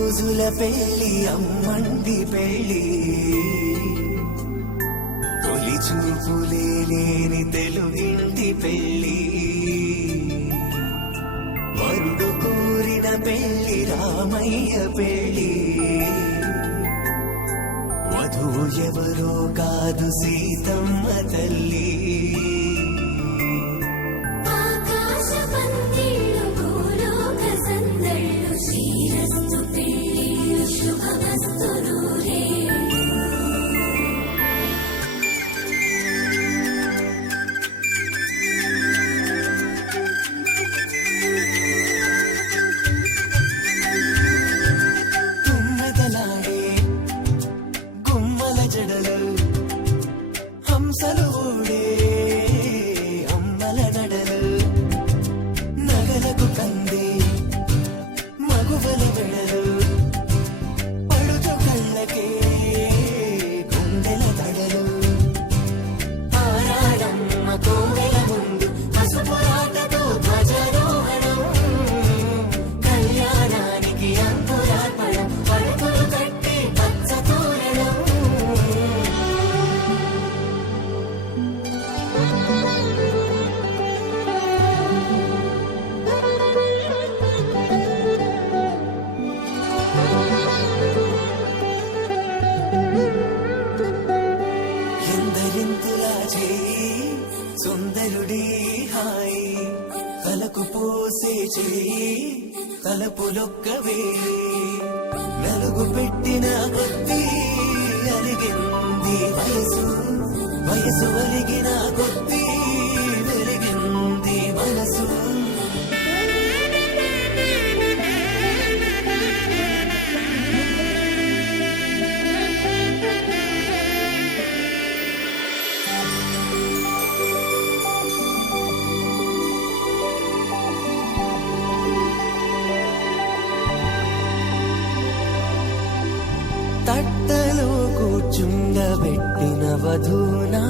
రోజుల పెళ్లి అమ్మండి పెళ్లి తొలి చూపులే లేని తెలుగింటి పెళ్లి వరుడు కోరిన పెళ్లి రామయ్య పెళ్లి వధువు ఎవరో కాదు సీతమ్మ తల్లి సుందరుడి హాయి తలకు పోసే చేయి తలపులొక్కవే నలుగు పెట్టిన కొద్దీ అలిగింది వయసు వయసు ఒలిగిన కొద్దీ వెలిగింది మనసు తట్టలో కూర్చుండబెట్టిన వధూనా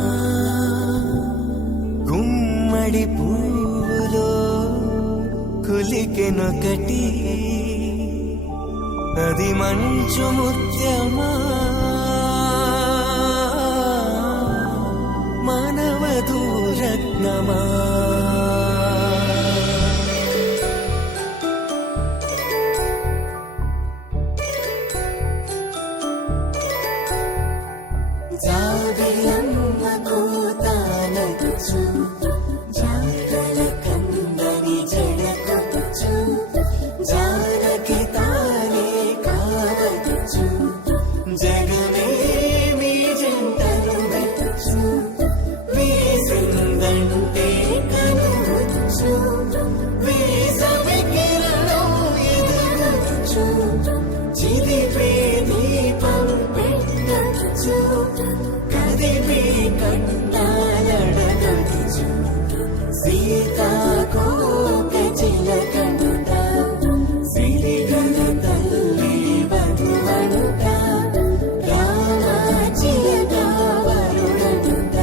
గుమ్మడి పువ్వులో కులికెనొకటి అది మంచు ముత్యమా మానవధూరత్నమా జాబిలమ్మ కోతానగుచు జాగల కందని జడకొచ్చు జానకి తానే కావదుచు జగమే మీ జంటను వెతుచు వేసిందంటే కనువచ్చు వేసవి కిరణం ఎదుగుచు చిదిపే దీపం పెట్టచ్చు కదిపి కంటాలడగచ్చు సీతాకోక చిలకనుట సిరిగల తల్లి వధువనుట రామాచిలక వరుడనుట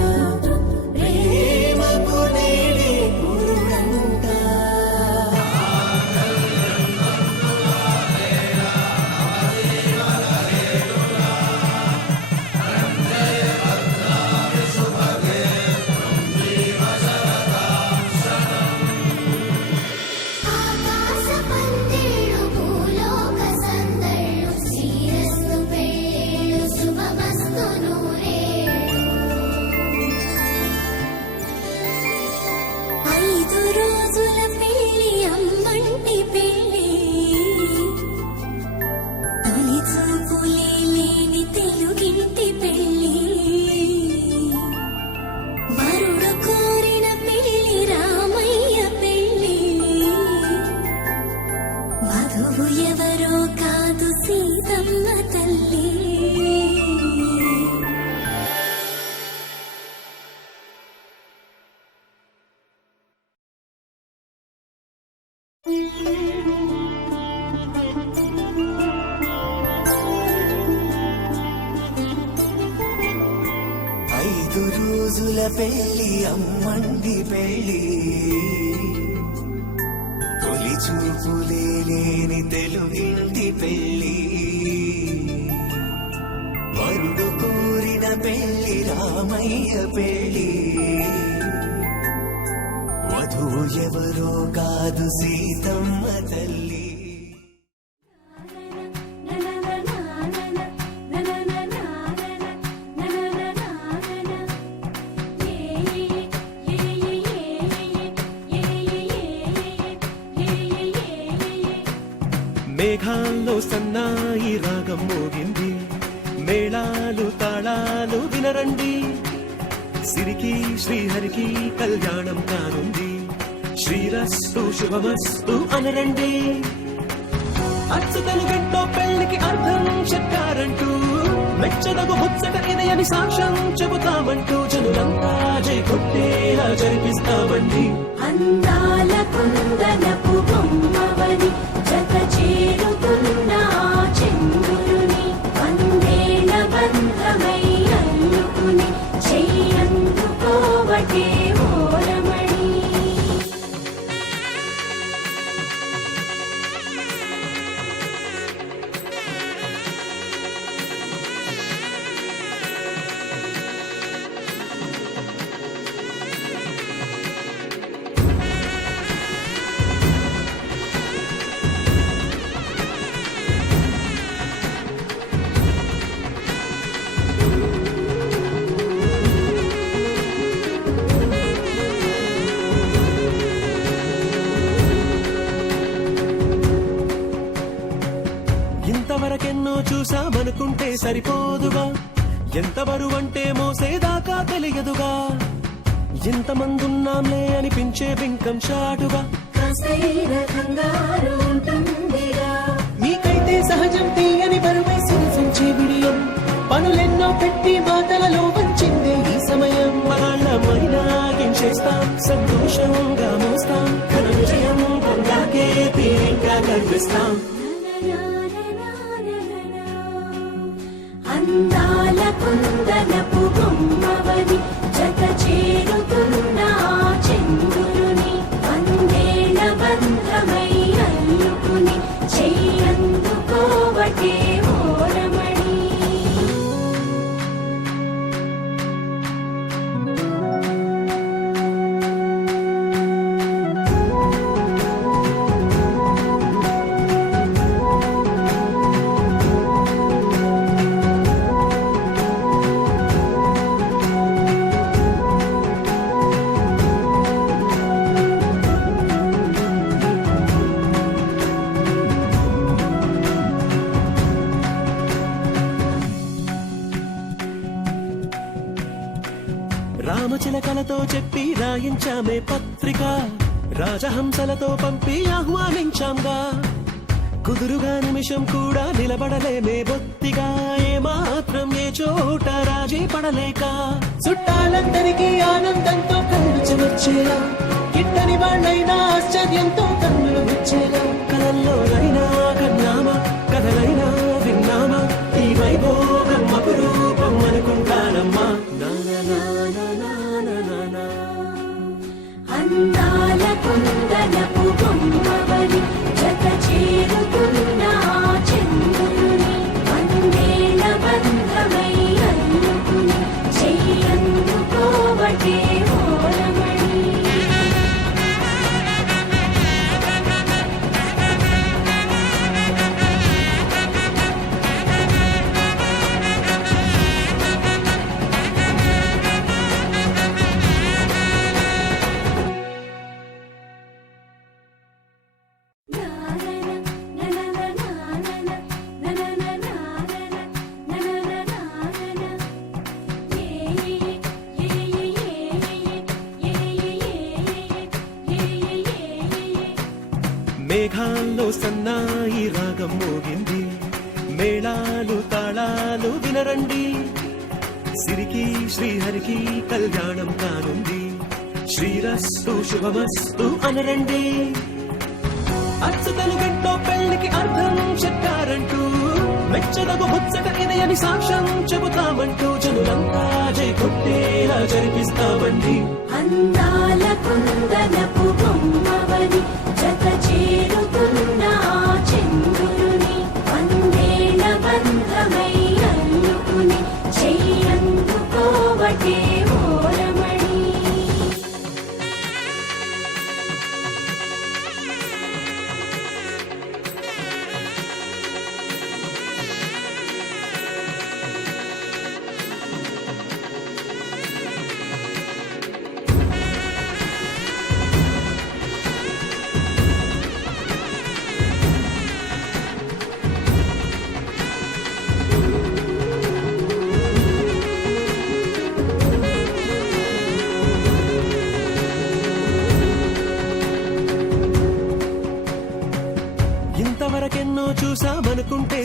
ప్రేమకు నేడే పురుడంట ఎవరో కాదు సీతమ్మ తల్లి ఐదు రోజుల పెళ్లి అమ్మండి పెళ్లి తొలి చూపులే లేని తెలుగింటి పెళ్లి పెళ్లి రామయ్య పెళ్లి వధువు ఎవరో కాదు సీతమ్మ తల్లి. మేఘాల్లో సన్నాయి రాగం మోగింది, మేళాలు తాళాలు వినరండి, సిరికి శ్రీహరికి కళ్యాణం కానుంది, శ్రీరస్తు శుభమస్తు అనరండి. అచ్చుతలు గంటో పెళ్లికి అర్థం చెప్పారంటూ, మెచ్చదగు ముచ్చట ఇదయని సాక్ష్యం చెబుతామంటూ, జనులంతా జై కొట్టేలా జరిపిస్తామండి. అందాల కుందనపు బొమ్మవని జత చేరుతున్న చంద్రుని, వందేల బంధమై అల్లుకుని చెయ్యందుకోవటే ఓరమణి. ఇంతవరకెన్నో చూసామనుకుంటే సరిపోదుగా, ఎంత బరువంటే మోసేదాకా తెలియదుగా, ఇంతమందున్నాంలే అనిపించే బింకం చాటుగా, కాస్తైన కంగారు ఉంటుందిగా. మీకైతే సహజం తీయని బరువై సిరిసించే విడియం, పనులెన్నో పెట్టి మాటలలో వంచిందే ఈ సమయం. మనాళ్ళమైనా ఏం చేస్తాం, సంతోషంగా మోస్తాం, ఘన విజయం పొందాకే తీరిగ్గా కనిపిస్తాం. అందాల కుందనపు బొమ్మవని జత చేరుతున్న చంద్రుని, వందేల బంధమై అల్లుకుని చెయ్యందుకోవటే ఓరమణి. రామచిలకలతో చెప్పి రాయించామే పత్రిక, రాజహంసలతో పంపి ఆహ్వానించాంగా, కుదురుగా నిమిషం కూడా నిలబడలేమే బొత్తిగా, ఏ మాత్రం ఏ చోట రాజీ పడలేక, చుట్టాలందరికీ ఆనందంతో కళ్ళు చెమర్చేలా, గిట్టని వాళ్ళైనా ఆశ్చర్యంతో కన్నులు వచ్చేలా, కలల్లోనైనా కన్నామా కథలైనా విన్నామా, ఈ వైభోగం అపురూపం అనుకుంటానమ్మా. అందాల కుందనపు బొమ్మవని జత చేరుతున్న చంద్రుని, వందేల బంధమై అల్లుకుని చెయ్యందుకోవటే ఓరమణి. మేఘాల్లో సన్నాయి రాగం మోగింది, మేళాలు తాళాలు వినరండి, సిరికి శ్రీహరికి కళ్యాణం కానుంది, శ్రీరస్తు శుభమస్తు అనరండి. అచ్చుతలు గంటో పెళ్లికి అర్థం చెప్పారంటూ, మెచ్చదగు ముచ్చట ఇదయని సాక్ష్యం చెబుతామంటూ, జనులంతా జై కొట్టేలా జరిపిస్తామండి. అందాల కుందనపు బొమ్మవని జత చేరుతున్న చంద్రుని, వందేల బంధమై అల్లుకుని చెయ్యందు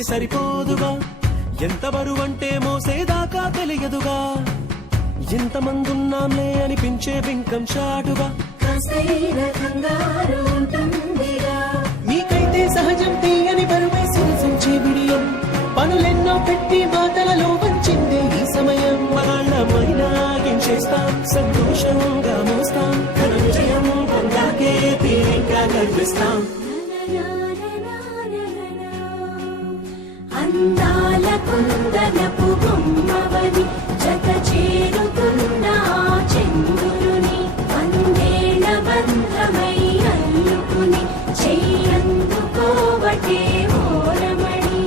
సరిపోదుగా, ఎంత బరువంటే మోసేదాకా తెలియదుగా, ఇంతమందున్నాంలే అనిపించే బింకం చాటుగా. కాస్తైన కంగారు ఉంటుందిగా, మీకైతే సహజం తీయని బరువై సిరిసించే బిడియం, పనులెన్నో పెట్టి మాటలలో వంచిందే ఈ సమయం. మగాళ్ళమైనా ఏం చేస్తాం, సంతోషంగా మోస్తాం, ఘన విజయం పొందాకే తీరిగ్గా కనిపిస్తాం. అందాల కుందనపు బొమ్మవని జత చేరుతున్న ఆ చంద్రుని, వందేళ్ల బంధమై అల్లుకుని చెయ్యందుకోవటే ఓరమణి.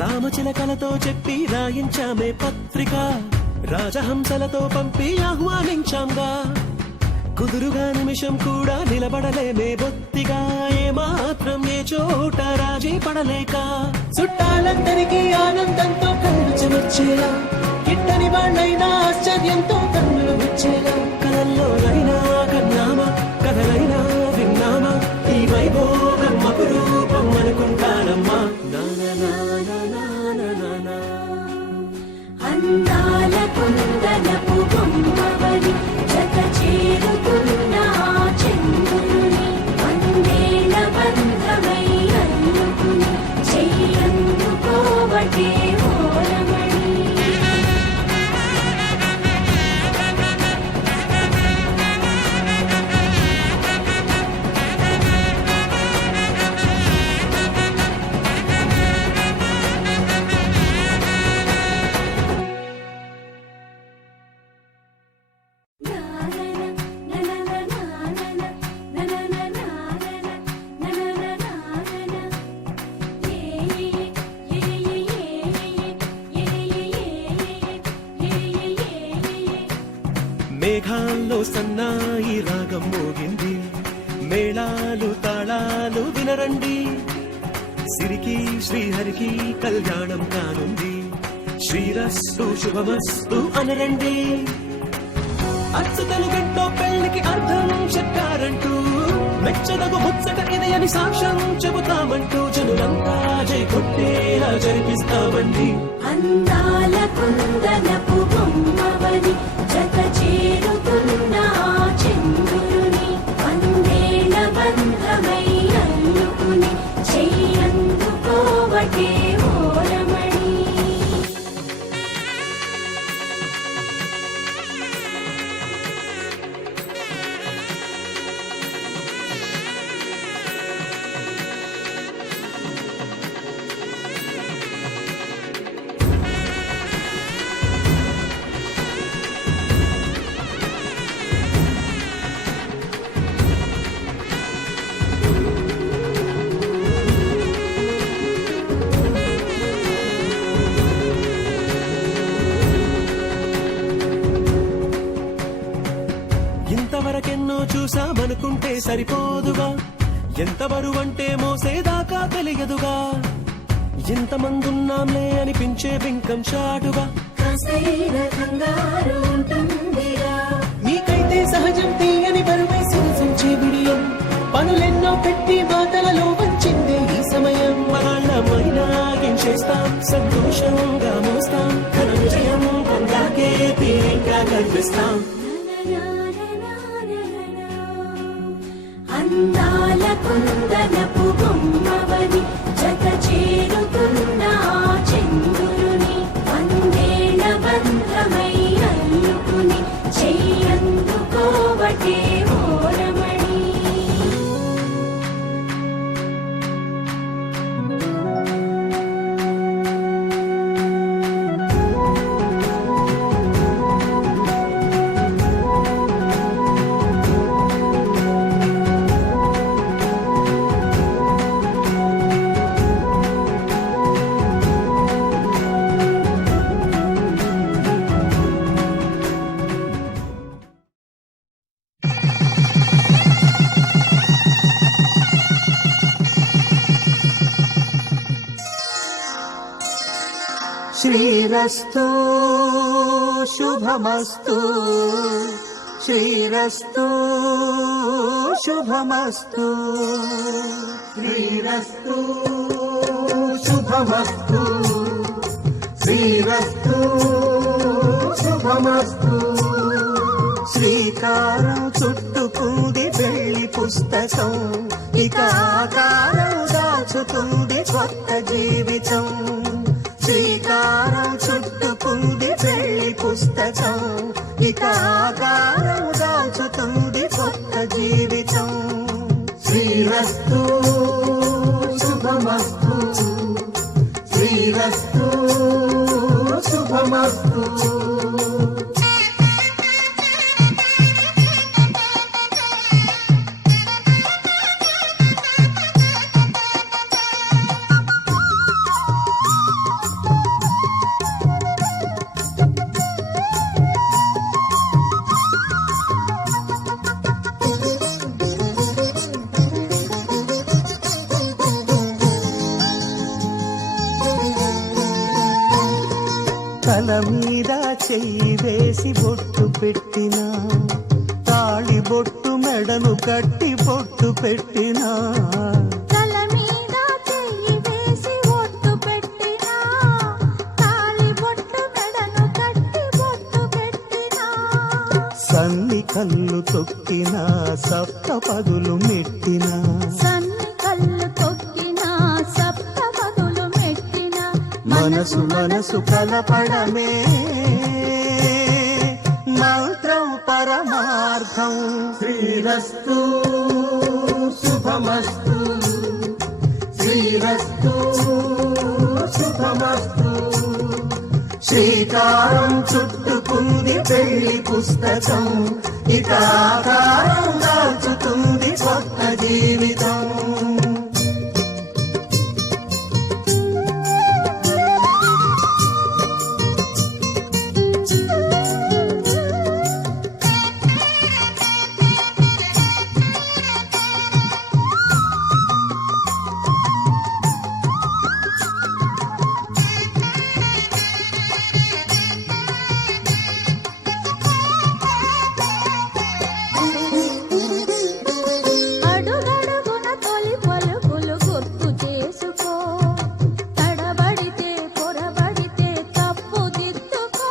రామచిలకలతో చెప్పి రాయించామే పత్రిక, రాజహంసలతో పంపి ఆహ్వానించాంగా, కుదురుగా నిమిషం కూడా నిలబడలేమే బొత్తిగా, ఏ మాత్రం ఏ చోట రాజీ పడలేక, చుట్టాలందరికీ ఆనందంతో కళ్ళు చెమర్చేలా, గిట్టని వాళ్ళైనా ఆశ్చర్యంతో కన్నులు వచ్చేలా, కలల్లోనైనా కన్నామా, కథలైనా విన్నామా, ఈ వైభోగం అపురూపం అనుకుంటానమ్మా. అందాల కుందనపు బొమ్మవని జత చేరుతున్న ఆ చంద్రుని, వందేళ్ల బంధమై అల్లుకుని చెయ్యందుకోవటే ఓరమణి. మేఘాల్లో సన్నాయి రాగం మోగింది, మేళాలు తాళాలు వినరండి, సిరికి శ్రీహరికి కళ్యాణం కానుంది, శ్రీరస్తు శుభమస్తు అనరండి. అచ్చు తెలుగంటో పెళ్లికి అర్థం చెప్పారంటూ, మెచ్చదగు ముచ్చట ఇది అని సాక్ష్యం చెబుతామంటూ, జనులంతా జై కొట్టేలా జరిపిస్తామండి. అందాల కుందనపు బొమ్మవని జత చేరుతున్న ఆ చంద్రుని, వందేళ్ల బంధమై అల్లుకుని చెయ్యందుకోవటే ఓరమణి. ఇంతవరకెన్నో చూసామనుకుంటే సరిపోదుగా, ఎంత బరువంటే మోసేదాకా తెలియదుగా, ఇంతమందున్నాంలే అనిపించే బింకం చాటుగా. కాస్తైన కంగారు ఉంటుందిగా, మీకైతే సహజం తీయని బరువై సిరిసించే బిడియం, పనులెన్నో పెట్టి మాటలలో వంచిందే ఈ సమయం. మగాళ్ళమైనా ఏం చేస్తాం, సంతోషంగా మోస్తాం, ఘన విజయం పొందాకే తీరిగ్గా కనిపిస్తాం. అందాల కుందనపు బొమ్మవని జత చేరుతున్న ఆ చంద్రుని, వందేళ్ల బంధమై అల్లుకుని చెయ్యందుకోవటే ఓరమణి. శ్రీరస్తు శుభమస్తు శ్రీరస్తు శుభమస్తు శ్రీరస్తు శుభమస్తు శ్రీరస్తు శుభమస్తు శ్రీకారం చుట్టుకుంది పెళ్లి పుస్తకం ఇక ఆకారం దాచుతుంది కొత్త జీవితం శ్రీకారం చుట్టుకుంది పెళ్లి పుస్తకం ఇక ఆకారం దాచుతుంది కొత్త జీవితం శ్రీరస్తు శుభమస్తు శ్రీరస్తు శుభమస్తు తల మీద చెయ్యి వేసి బొట్టు పెట్టినా తాళి బొట్టు మెడను కట్టి బొట్టు పెట్టినా తల మీద చెయ్యి వేసి ఒట్టు పెట్టినా తాళి బొట్టు మెడను కట్టి బొట్టు పెట్టినా సన్ని కళ్ళు తొక్కినా సప్త పదులు మెట్టినా సన్ని కళ్ళు తొక్కినా సప్త పదులు మెట్టినా మనసు మనసు కలపడమే మంత్రం పరమార్థం శ్రీరస్తు శుభమస్తు శ్రీరస్తు శుభమస్తు శ్రీకారం చుట్టుకుంది పెళ్లి పుస్తకం ఇక ఆకారం దాచుతుంది కొత్త జీవితం అడుగడుగున తొలి పలుకులు గుర్తు చేసుకో తడబడితే పొరబడితే తప్పు దిద్దుకో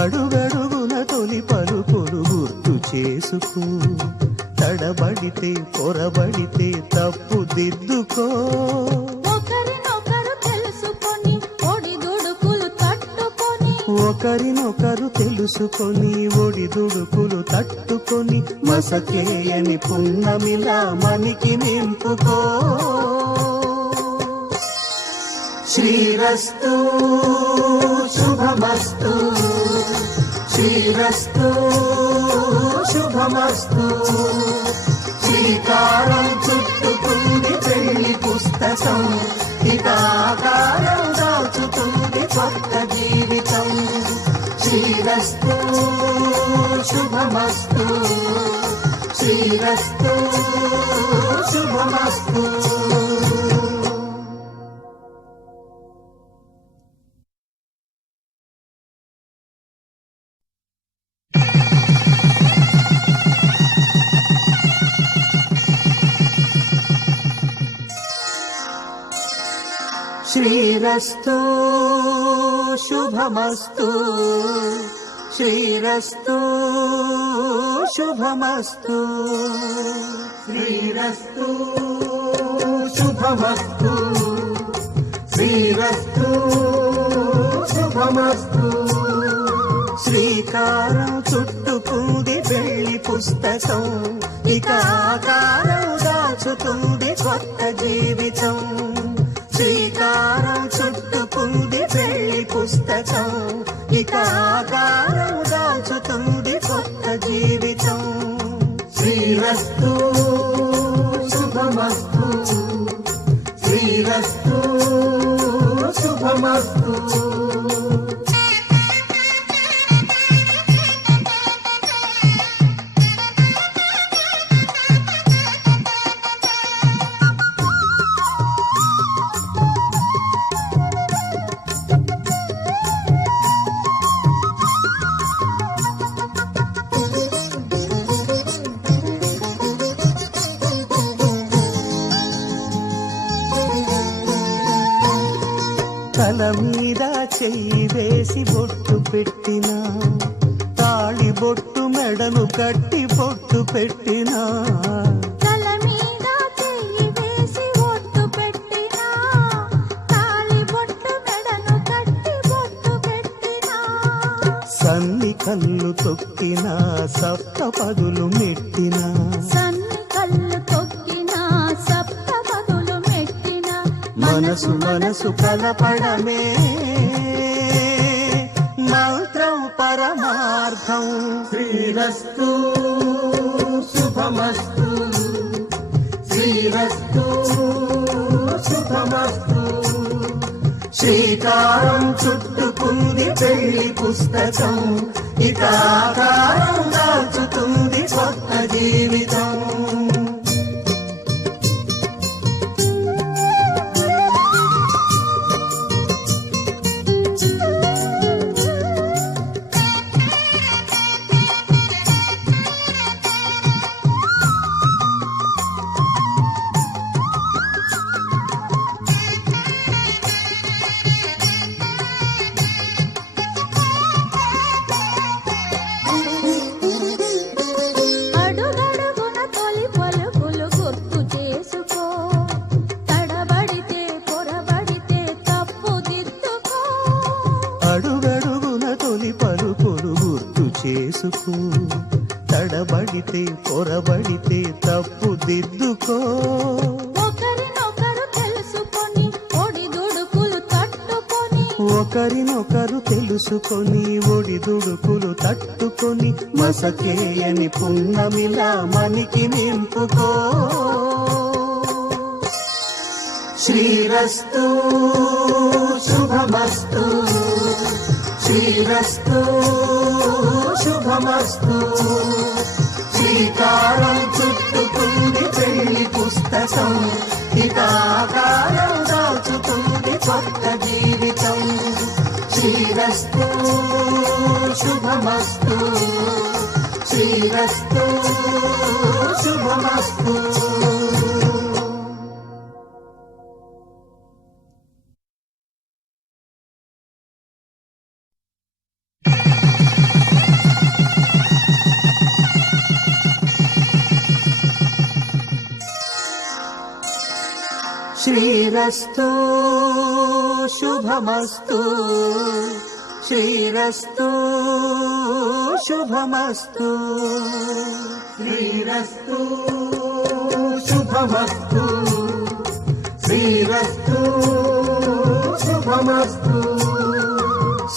అడుగడుగున తొలి పలుకులు గుర్తు చేసుకో తడబడితే పొరబడితే తప్పు దిద్దుకో ఒకరినొకరు తెలుసుకొని ఒడిదుడుకులు తట్టుకొని ఒకరినొకరు తెలుసుకొని ఒడిదుడుకులు తట్టుకొని మసకేయని పున్నమిలా మనికి నింపుకో శ్రీరస్తు శుభమస్తు శ్రీరస్తు శుభమస్తు శ్రీకారం చుట్టుకుంది పెళ్లి పుస్తకం ఇక ఆకారం దాచుతుంది కొత్త జీవితం శ్రీరస్తు శుభమస్తు శ్రీరస్తు శుభమస్తు శ్రీరస్తు శుభమస్తు శ్రీరస్తు శుభమస్తు శ్రీరస్తు శుభమస్తు శ్రీరస్తు శుభమస్తు శ్రీకారం చుట్టుకుంది పెళ్లి పుస్తకం ఇక ఆకారం దాచుతుంది కొత్త జీవితం శ్రీకారం చుట్టుకుంది పెళ్లి పుస్తకం ఇక ఆకారం దాచుతుంది కొత్త జీవితం శ్రీరస్తు శుభమస్తు శ్రీరస్తు శుభమస్తు తల మీద చెయ్యి వేసి బొట్టు పెట్టినా, తాళి బొట్టు మెడను కట్టి బొట్టు పెట్టినా, తల మీద చెయ్యి వేసి ఒట్టు పెట్టినా, తాళి బొట్టు మెడను కట్టి బొట్టు పెట్టినా, సన్ని కళ్ళు తొక్కినా సప్త పదులు మెట్టినా, సన్ని కళ్ళు తొక్కినా సప్త పదులు మెట్టినా, మనసు మనసు కలపడమే మంత్రం పరమార్థం. శ్రీరస్తు శుభమస్తు, శ్రీరస్తు శుభమస్తు. శ్రీకారం చుట్టుకుంది పెళ్లి పుస్తకం, ఇక ఆకారం దాచుతుంది కొత్త జీవితం. అడుగడుగున తొలి పలుకులు గుర్తు చేసుకో, తడబడితే పొరబడితే తప్పు దిద్దుకో. అడుగడుగున తొలి పలుకులు గుర్తు చేసుకో, తడబడితే పొరబడితే తప్పు దిద్దుకో. ఒకరినొకరు తెలుసుకొని ఒడిదుడుకులు తట్టుకొని, ఒకరినొకరు తెలుసుకొని ఒడిదుడుకులు తట్టుకొని, మసకేయని పున్నమిలా మనికి నింపుకో. శ్రీరస్తు శుభమస్తు, శ్రీరస్తు శుభమస్తు. శ్రీకారం చుట్టుకుంది పెళ్లి పుస్తకం, ఇక ఆకారం దాచుతుంది కొత్త జీవితం. శ్రీరస్తు శుభమస్తు, శ్రీరస్తు శుభమస్తు. శ్రీరస్తు శుభమస్తు, శ్రీరస్తు శుభమస్తు. శ్రీరస్తు శుభమస్తు, శ్రీరస్తు శుభమస్తు.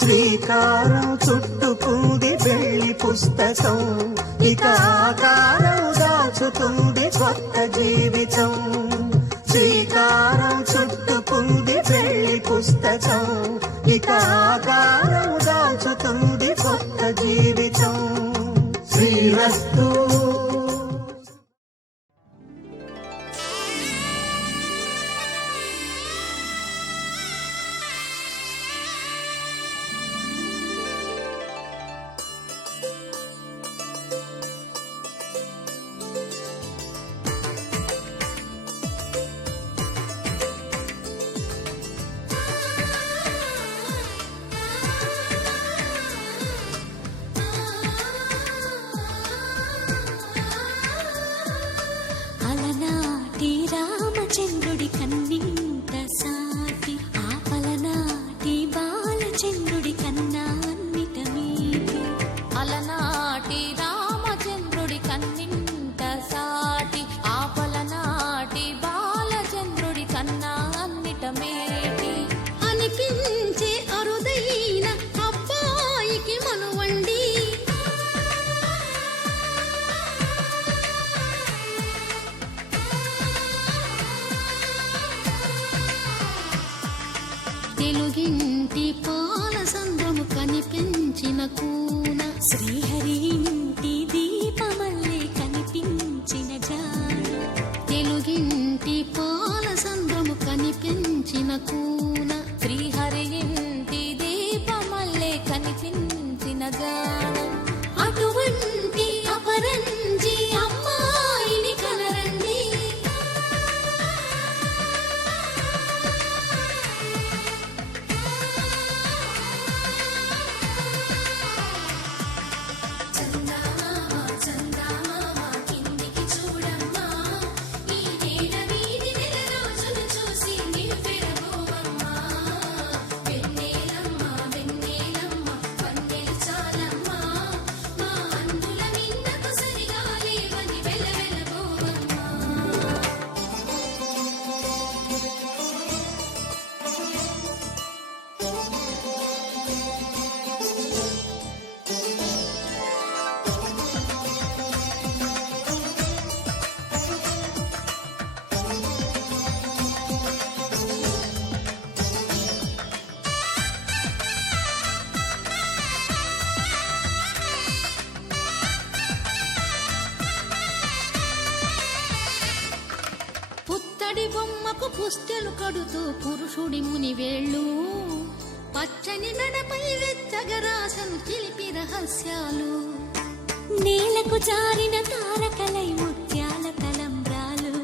శ్రీకారం చుట్టుకుంది పెళ్లి పుస్తకం, ఇక ఆకారం దాచుతుంది కొత్త జీవితం. శ్రీకారం చుట్టుకుంది పెళ్లి పుస్తకం, ఇక ఆకారం దాచుతుంది కొత్త జీవితం. శ్రీరస్తు. అలనాటి రామచంద్రుడి కన్నింత సాటి, ఆపలనాటి బాలచంద్రుడి కన్నా అన్నిట మీటి. అలనాటి రామచంద్రుడి కన్నింత సాటి, ఆపలనాటి బాలచంద్రుడి కన్నా అన్నిట మేటి. అనిపించే అరుదైన అబ్బాయికి మనువండి, తెలుగింటి పాలసంద్రము కనిపించిన కూన, శ్రీహరి ఇంటి దీపమల్లే కనిపించిన జాన. తెలుగింటి పాలసంద్రము కనిపించిన కూన, శ్రీహరి ఇంటి దీపమల్లే కనిపించిన జాన. అటువంటి అపరంజి అమ్మాయిని కనరండి, పువ్వుడి బొమ్మకు పుస్తెలు కడుతూ పురుషుడి ముని వేళ్ళు పచ్చని మెడపై వెచ్చగరాసను చిలిపి రహస్యాలు నేలకు జారిన తారకలై ముత్యాల తలంబ్రాలు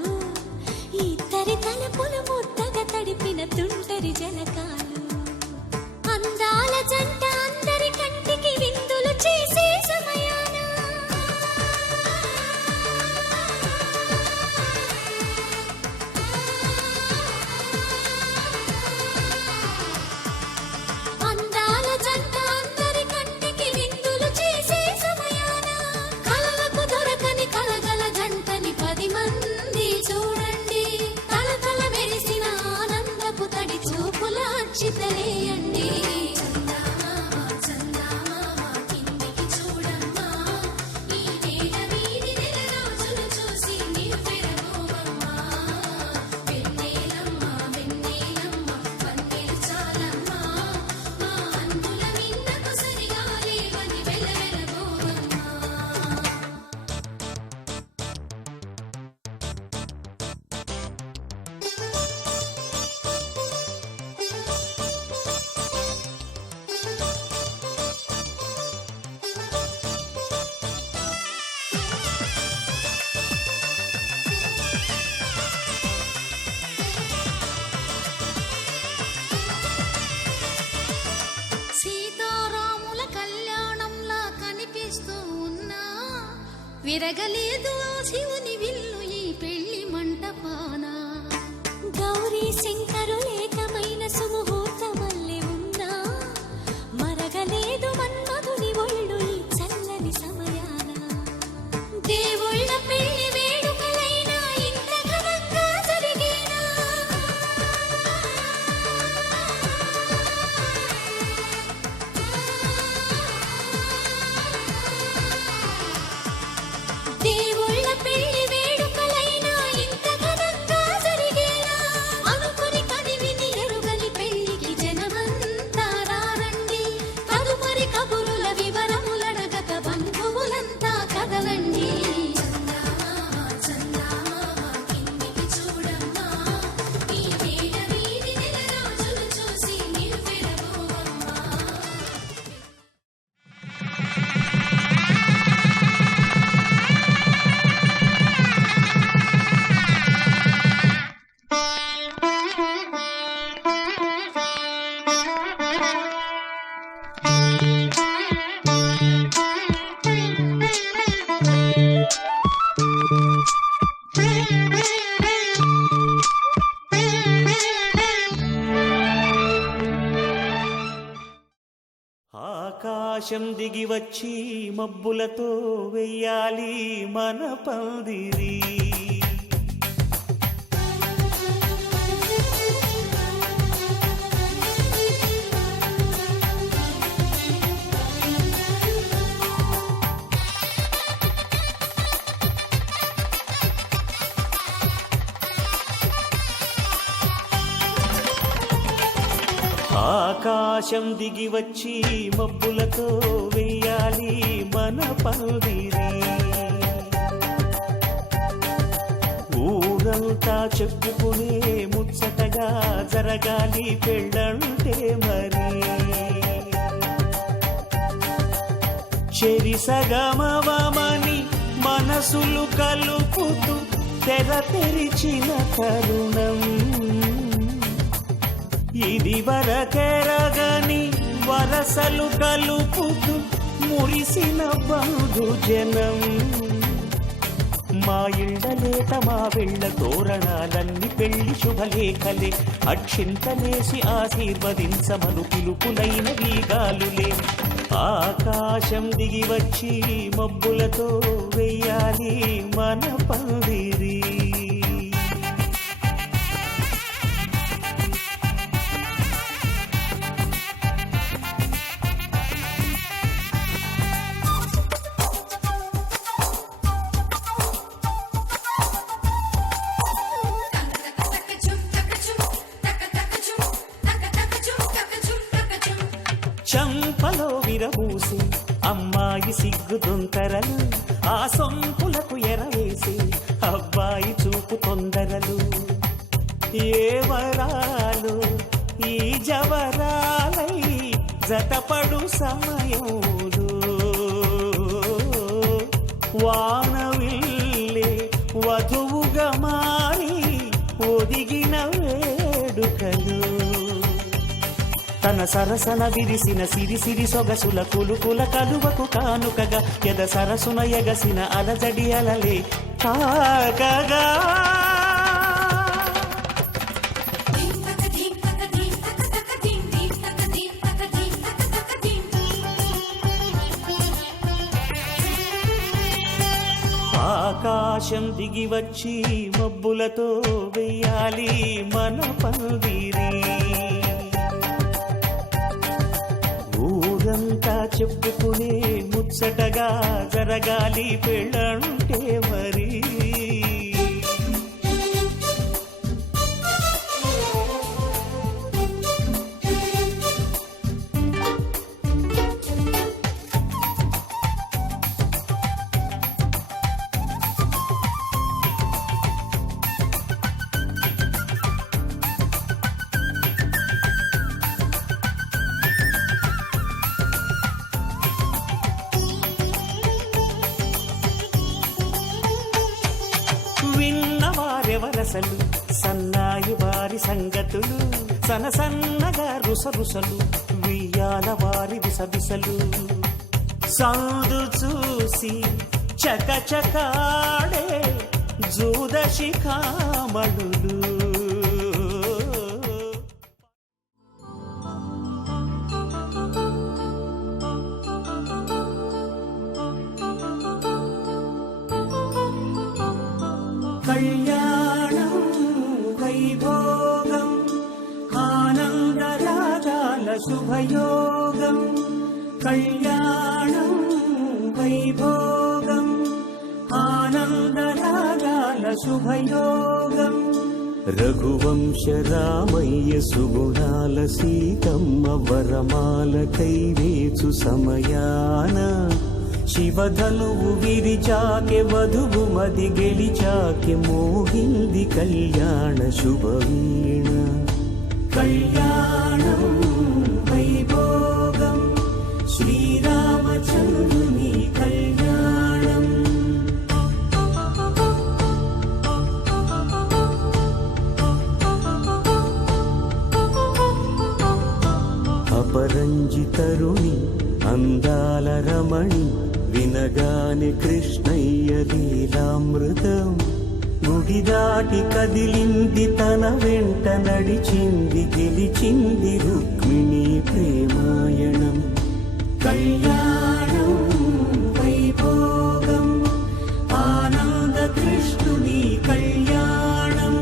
ఇద్దరి తలపులు ముద్దగా తడిపిన తుంటరి జలకాలు అందాల జంట అందరి కంటికి విందులు చేసే సమయాన అందాల జంట అందరి కంటికి విందులు చేసే సమయాన కలలకు దొరకని కలగల జంటని 10 మంది చూడండి తలతల మెరిసిన ఆనందపు తడి చూపుల అచ్చితలేయండి సీతారాముల కళ్యాణంలా కనిపిస్తూ ఉన్నా విరగలేదు ఆ శివుని విల్లు ఈ పెళ్లి మంటపాన గౌరీ శంకరు ఏకమైన సుముహూర్తమల్లె ఉన్నా మరగలేదు మన్మధుని ఒళ్ళు ఈ చల్లని సమయాన దేవుళ్ళ పెళ్లి వేడుకలైనా ఇంత ఘనంగా జరిగేనా దేవుళ్ళ పెళ్లి వేడుకలైనా ఇంత ఘనంగా జరిగేలా అనుకుని కదివిని ఎరుగని పెళ్లికి జనమంతా రారండి తదుపరి కబురుల వివరములడగక బంధువులంతా కదలండి ఈ వేళ వీధి నెల రోజులు చూసి నిలువెరబోవమ్మా ఆకాశం దిగి వచ్చి మబ్బులతో వెయ్యాలి మన పందిరి ఆకాశం దిగి వచ్చి మబ్బులతో వెయ్యాలి మన పందిరి ఊరంతా చెప్పుకునే ముచ్చటగా జరగాలి పెళ్ళంటే మరి చెరిసగమవమని మనసులు కలుపుతూ తెర తెరిచిన తరుణం ఇది వరకెరగని వరసలు కలుపుతూ మురిసిన బంధుజనం మా ఇళ్ళలేత మా వెళ్ళ తోరణాలన్నీ పెళ్లి శుభలేఖలే అక్షింతలేసి ఆశీర్వదించమను పిలుపులైన వీగాలులే ఆకాశం దిగి వచ్చి మబ్బులతో వెయ్యాలి మన పందిరి చంపలో విరబూసి అమ్మాయి సిగ్గుదొంతరలు ఆ సొంపులకు ఎరవేసి అబ్బాయి చూపు తొందరలు ఏ వరాలు ఈ జవరాలై జతపడు సమయంలో వానవిల్లే వధువుగా మారి ఒదిగిన వేడుకలు తన సరసన విరిసిన సిరి సొగసుల కులుకుల కలువకు కానుకగా ఎద సరసున ఎగసిన అలజడి అలలే కాకగా ఆకాశం దిగి వచ్చి మబ్బులతో వెయ్యాలి మన పందిరి ఊరంతా చెప్పుకునే ముచ్చటగా జరగాలి పెళ్ళంటే మరి విన్నవారెవరసలు సన్నాయి వారి సంగతులు సన్నగా రుసరుసలు వియ్యాల వారి విసవిసలు సందు చూసి చకచకాడే జూదశిఖామణులు కళ్యాణం వైభోగం ఆనందరాగాల శుభయోగం కళ్యాణం వైభోగం ఆనందరాగాల శుభయోగం రఘువంశ రామయ్య సుగుణాల సీతమ్మ వరమాల కైవేచు సమయాన శివధనువు విరిచాకె వధువు మది గెలిచాకె మోహింది కళ్యాణ శుభవీణ కళ్యాణం వైభోగం శ్రీరామచంద్రుని కళ్యాణం అపరంజి తరుణి అందాల రమణి వినగాని కృష్ణయ్య లీలామృతం గుడి దాటి కదిలింది తన వెంట నడిచింది గెలిచింది రుక్మిణి ప్రేమాయణం కళ్యాణం వైభోగం ఆనంద కృష్ణుని కళ్యాణం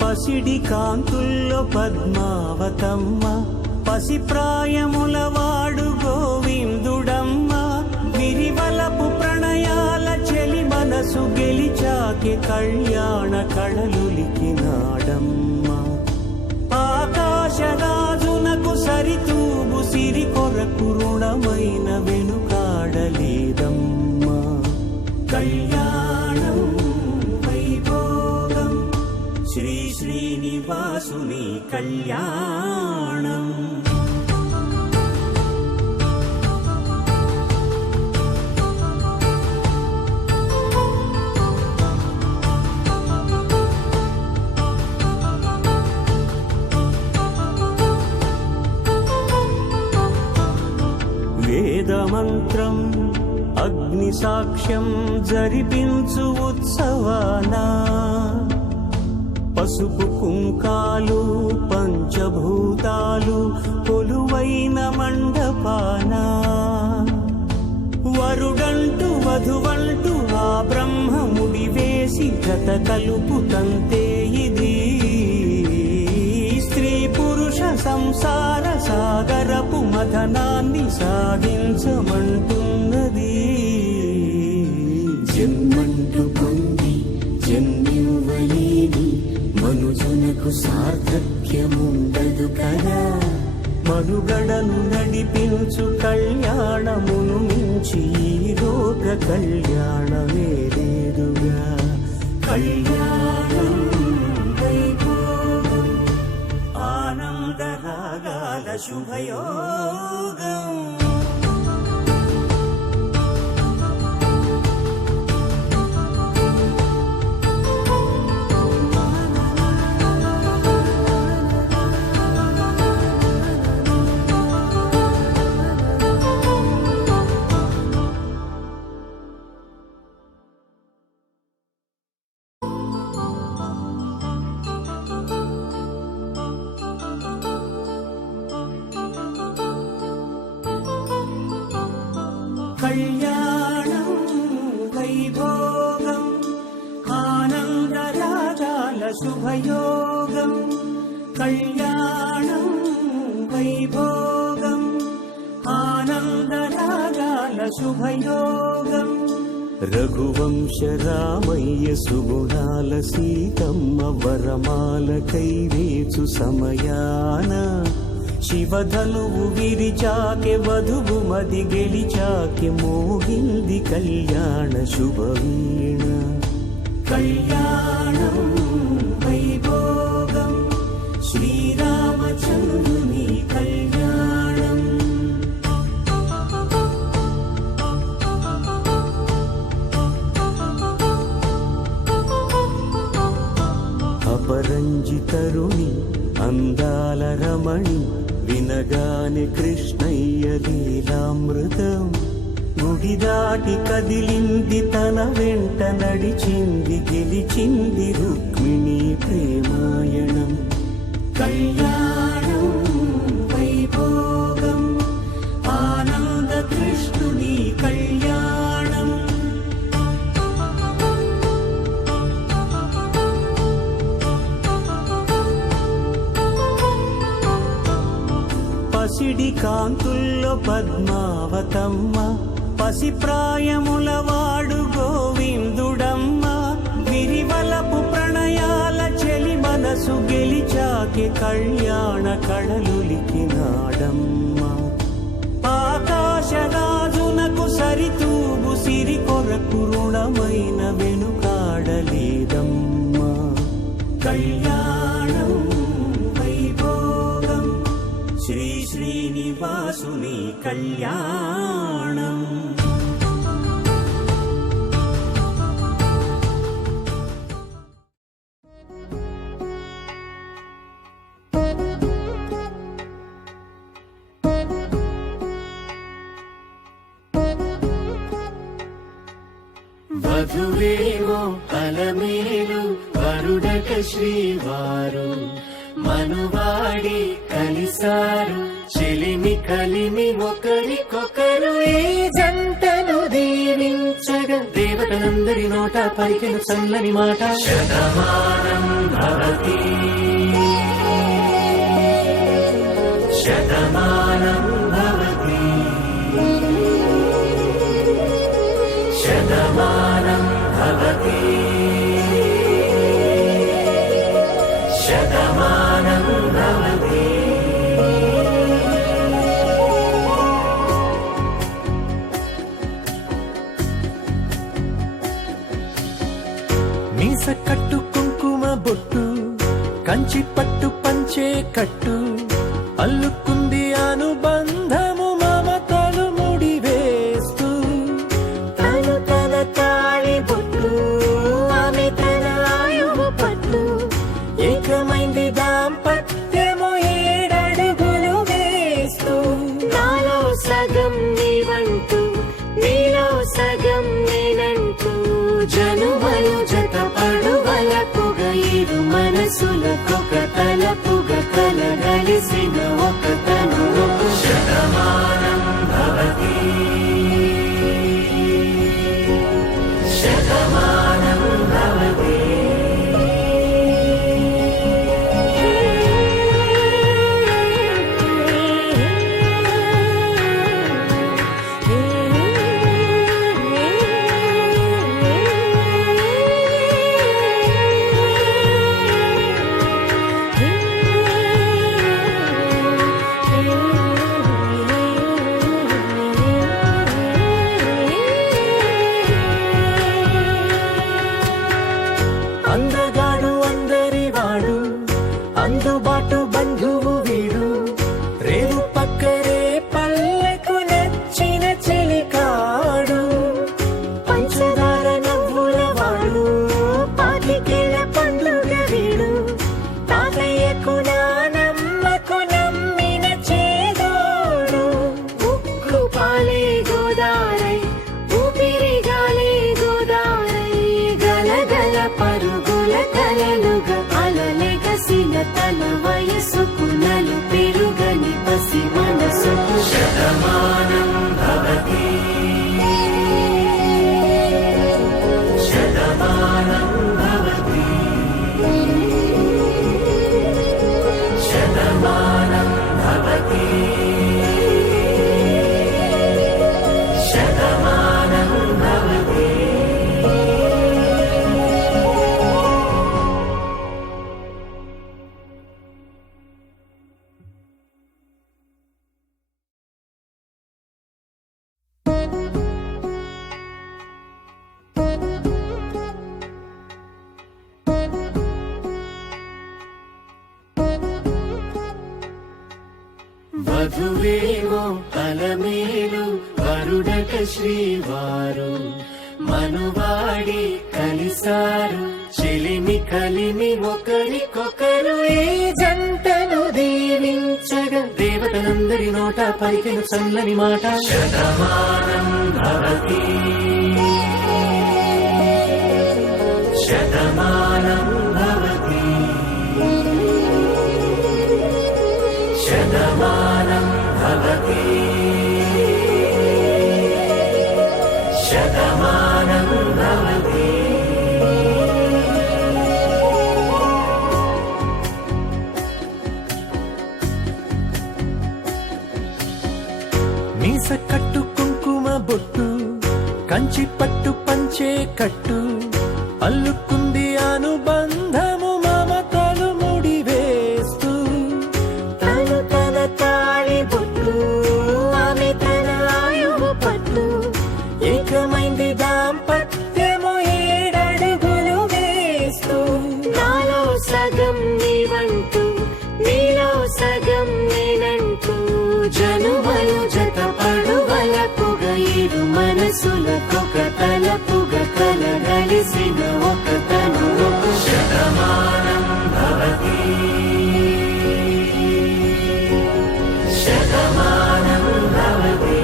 పసిడి కాంతుల్లో పద్మావతమ్మ పసిప్రాయముల వాడు గోవిందుడమ్మ విరివలపు ప్రణయాల చెలి మనసు గెలిచాకి కళ్యాణ కళలులికినాడమ్మ ఆకాశరాజునకు సరితూగు సిరి కొరకు రుణమైన వెనుకాడలేదమ్మ కళ్యాణం వైభోగం శ్రీ శ్రీనివాసుని కళ్యాణం వేదమంత్రం అగ్ని సాక్ష్యం జరిపించు ఉత్సవానా పసుపు కుంకాలు పంచభూతాలు కొలువైన మండపాన వరుడంటూ వధువంటూ ఆ బ్రహ్మముడి వేసి జత కలుపుతంతే ఇది స్త్రీ పురుష సంసార సాగరపు మథనాన్ని సాగించమంటున్నది జన్మంటూ పొంది జన్మివ్వలేని మనుజునకు సార్థక్యముండదు కదా మనుగడను నడిపించు కళ్యాణమును మించి ఈ లోక కళ్యాణమే లేదుగా. కళ్యాణం వైభోగం ఆనందరాగాల శుభయోగం. కళ్యాణం వైభోగం ఆనందరాగాల శుభయోగం. కళ్యాణం వైభోగం ఆనందరాగాల శుభయోగం. రఘువంశ రామయ్య సుగుణాల సీతమ్మ వరమాల కైవేచు సమయాన శివధనువు విరిచాకె వధువు మది గెలిచాకె మోగింది కళ్యాణ శుభవీణ. కళ్యాణం వైభోగం శ్రీరామచంద్రుని కళ్యాణం. అపరంజి తరుణి అందాల రమణి వినగానే కృష్ణయ్య లీలామృతం. గుడి దాటి కదిలింది తన వెంట నడిచింది గెలిచింది రుక్మిణి ప్రేమాయణం. కళ్యాణం వైభోగం ఆనంద కృష్ణుని కళ్యాణం. పసిడి కాంతుల్లో పద్మావతమ్మ పసిప్రాయముల వాడు గోవిందుడమ్మ. విరివలపు ప్రణయాల చెలి మనసు గెలిచాకి కళ్యాణ కళలులికినాడమ్మ. ఆకాశరాజునకు సరితూగు సిరి కొరకు రుణమైన వెనుకాడలేదమ్మా. కళ్యాణం వైభోగం శ్రీ శ్రీనివాసుని కళ్యాణం. వధువేమో అలమేలు వరుడక శ్రీవారు మనువాడి కలిసారు చెలిమి కలిమి ఒకరికొకరు ఈ జంటను దీవించగా దేవతలందరి నోట పలికిన చల్లని మాట శతమానం భవతి శతమానం భవతి శతమానం భవతి శతమానం భవతి. మీస కట్టు కుంకుమ బొట్టు కంచి పట్టు పంచే కట్టు అల్లుకుంది అనుబంధము మమతలు ముడివేస్తూ తను తన తాళి బొట్టు ఆమె తన ఆయువు పట్టు ఏకమైంది దాంపత్యము 7 అడుగులు వేస్తూ నాలో సగం నీవంటూ నీలో సగం నేనంటూ జనుమలు జత పడువలపుగ ఇరు మనసులకొక తలపుగ కలగలిసిన ఒక తను శతమానం భవతి శతమానం భవతి. గోదారై ఊపిరిగాలే గోదారై గలగల పరుగుల కలలుగా అలలెగసిన తన వయసుకు నలు పెరుగని పసి మనసుకు శతమానం భవతి శతమానం భవతి శతమానం భవతి శతమానం భవతి. వధువేమో అలమేలు వరుడట శ్రీవారు మనువాడి కలిసారు చెలిమి కలిమి ఒకరికొకరు ఈ జంటను దీవించగా దేవతలందరి నోట పలికెను చల్లని మాట శతమానం భవతి శతమానం భవతి శతమానం భవతి శతమానం భవతి. మీస కట్టు కుంకుమ బొట్టు కంచి పట్టు పంచే కట్టు అల్లుకుంది అనుబంధము మమతలు ముడివేస్తూ తను తన తాళి బొట్టు ఆమె తన ఆయువు పట్టు ఏకమైంది దాంపత్యము ఏడడుగులు వేస్తూ నాలో సగం నీవంటూ నీలో సగం నేనంటూ జనుమలు జత పడువలపుగ ఇరు మనసులకొక తలపుగ కలగలిసిన ఒక తను ఒక శతమానం భవతి శతమానం భవతి.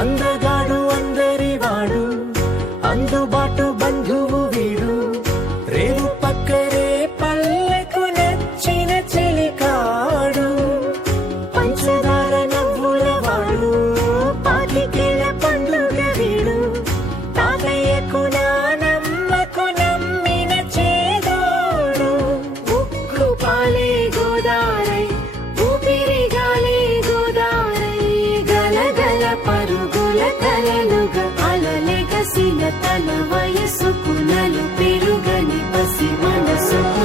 అందగాడు అందరి వాడు అందుబాటు బంధువు వీడు రేవు పక్కరే పల్లెకు నచ్చిన చెలికాడు పంచదార నవ్వుల వాడు పాతికేల పండుగ వీడు తాతయ్యకు నానమ్మకు నమ్మిన చేదోడు ఉక్కు పాలే గోదారై ఊపిరిగాలే గోదారై గలగల పరుగుల కలలుగా అలలెగసిన తన వయసుకు నలు పెరుగని పసి మనసుకు